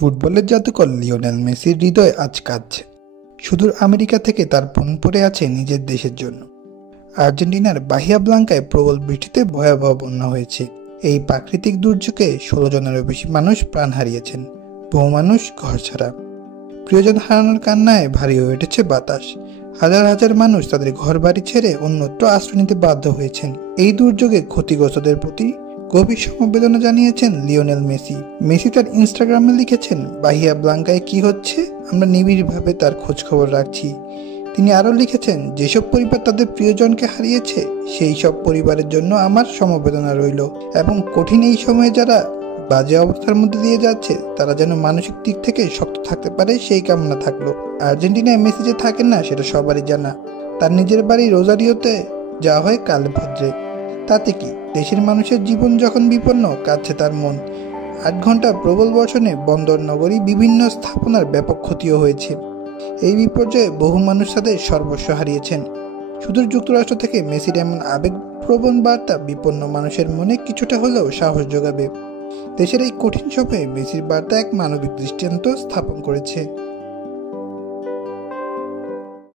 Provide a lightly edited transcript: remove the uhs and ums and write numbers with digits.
ফুটবলের জাদুকর লিওনেল মেসির হৃদয় আজ কাঁদছে। সুদূর আমেরিকা থেকে তার ফোন পড়ে আছে নিজের দেশের জন্য। আর্জেন্টিনার বাহিয়া ব্লাঙ্কায় প্রবল বৃষ্টিতে ভয়াবহ বন্যা হয়েছে। এই প্রাকৃতিক দুর্যোগে 16 জনেরও বেশি মানুষ প্রাণ হারিয়েছেন, বহু মানুষ ঘরছাড়া। প্রিয়জন হারানোর কান্নায় ভারী হয়ে উঠেছে বাতাস। হাজার হাজার মানুষ তাদের ঘর বাড়ি ছেড়ে অন্যত্র আশ্রয় নিতে বাধ্য হয়েছেন। এই দুর্যোগে ক্ষতিগ্রস্তদের প্রতি গভীর সমবেদনা জানিয়েছেন লিওনেল মেসি। মেসি তার ইনস্টাগ্রামে লিখেছেন, বাহিয়া ব্লাঙ্কায় কি হচ্ছে আমরা নিবিড়ভাবে তার খোঁজ খবর রাখছি। তিনি আরও লিখেছেন, যেসব পরিবার তাদের প্রিয়জনকে হারিয়েছে সেই সব পরিবারের জন্য আমার সমবেদনা রইল, এবং কঠিন এই সময়ে যারা বাজে অবস্থার মধ্যে দিয়ে যাচ্ছে তারা যেন মানসিক দিক থেকে শক্ত থাকতে পারে সেই কামনা থাকলো। আর্জেন্টিনায় মেসি যে থাকেন না সেটা সবারই জানা। তার নিজের বাড়ি রোজারিওতে যাওয়া হয় কালভদ্রে। তাতে কি, দেশের মানুষের জীবন যখন বিপন্ন, কাঁদছে তার মন। 8 ঘন্টা প্রবল বর্ষণে বন্দর নগরী বিভিন্ন স্থাপনার ব্যাপক ক্ষতিও হয়েছে। এই বিপর্যয়ে বহু মানুষ তাদের সর্বস্ব হারিয়েছেন। সুদূর যুক্তরাষ্ট্র থেকে মেসির এমন আবেগপ্রবণ বার্তা বিপন্ন মানুষের মনে কিছুটা হলেও সাহস যোগাবে। দেশের এই কঠিন সময়ে মেসির বার্তা এক মানবিক দৃষ্টান্ত স্থাপন করেছে।